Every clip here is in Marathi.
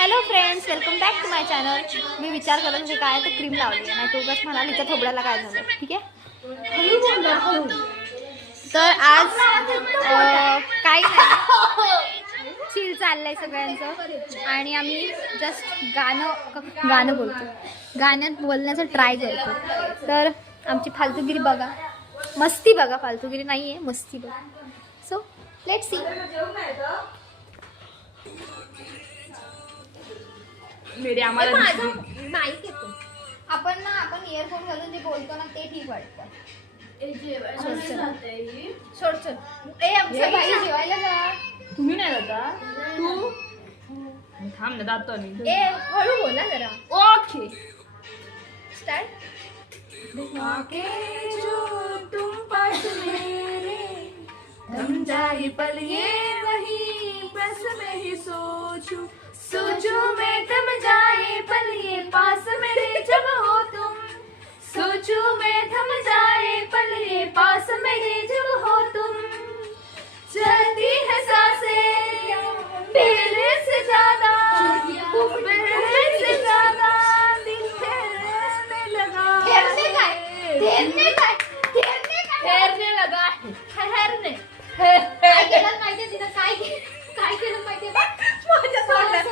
Hello friends, welcome back to my channel. मी विचार करत होते काय तर क्रीम लावली नाही तो बस म्हणाल हिच्या थोबड्याला काय झालं. ठीक आहे, तर आज काही नाही, चिल चाललंय सगळ्यांचं आणि आम्ही जस्ट गाणं बोलतो, गाण्यात बोलण्याचं ट्राय करतो. तर आमची फालतूगिरी बघा, मस्ती बघा, फालतूगिरी नाही आहे, मस्ती बघा. So let's see. मेरे आम्हाला माईक येतो. आपण इयरफोन घालून जे बोलतो ना ते ठीक वाटतं. सोड. ए आमच्या बाई जेवायला जा. तुम्ही नाही जाता? तू थांब ना, जातो मी. ए हळू बोला जरा. Okay start. आके जो तुम पास मेरे थम जाए पल ये वही बस मैं ही सोचूं मैं थम जाए पल ये पास मेरे जब हो तुम सोचूं मैं थम जाए पल ये पास मेरे जब हो तुम चलती है सांसें पहले से ज्यादा पहले से ज्यादा दिल ठहरने लगा ठहरने लगा है ठहरने काय केलं माहितीये तिनं, काय केलं माहितीये बघ. माझ्या तोंडात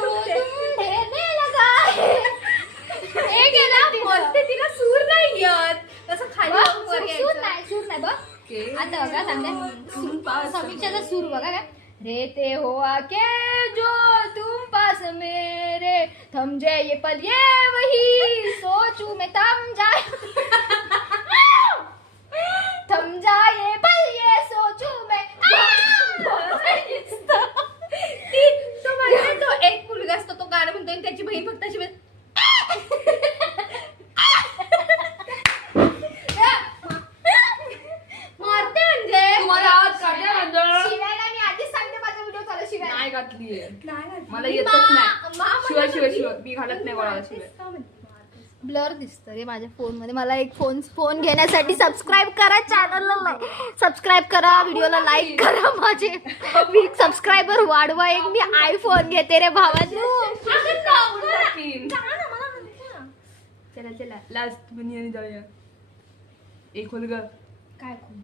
ठेरने लगा. हे गेला बोलते, तिला सूर नाही येत, तसं खाली वर सूर यायचं. नाही बघ. आता बघा सांगते समीक्षाचा सूर बघा काय. रहते हो आके जो तुम पास मेरे थम जाए ये पल ये वही सोचूं मैं थम जाए पल ये सोचूं मैं. तो म्हणजे तो एक मुलगा असतो, तो गाणं म्हणतो आणि त्याची बहीण फक्त अशी मारते. म्हणजे तुम्हाला आवाज काढण्याबद्दल शिवायला मी आधीच सांगते, माझा व्हिडिओ चालू शिवाय नाही घातली, मला येतच नाही. शिवाय मी घालत नाही कोणाला शिवाय. ब्लर दिसतं रे माझ्या फोन मध्ये. मला एक फोन घेण्यासाठी सबस्क्राईब करा, चॅनलला सबस्क्राईब करा, व्हिडिओला लाईक करा. माझे सबस्क्रायबर वाढवा. एक मी आयफोन घेते रे भावाजी. चला लास्ट बनियानी जाऊया. एक होल ग काय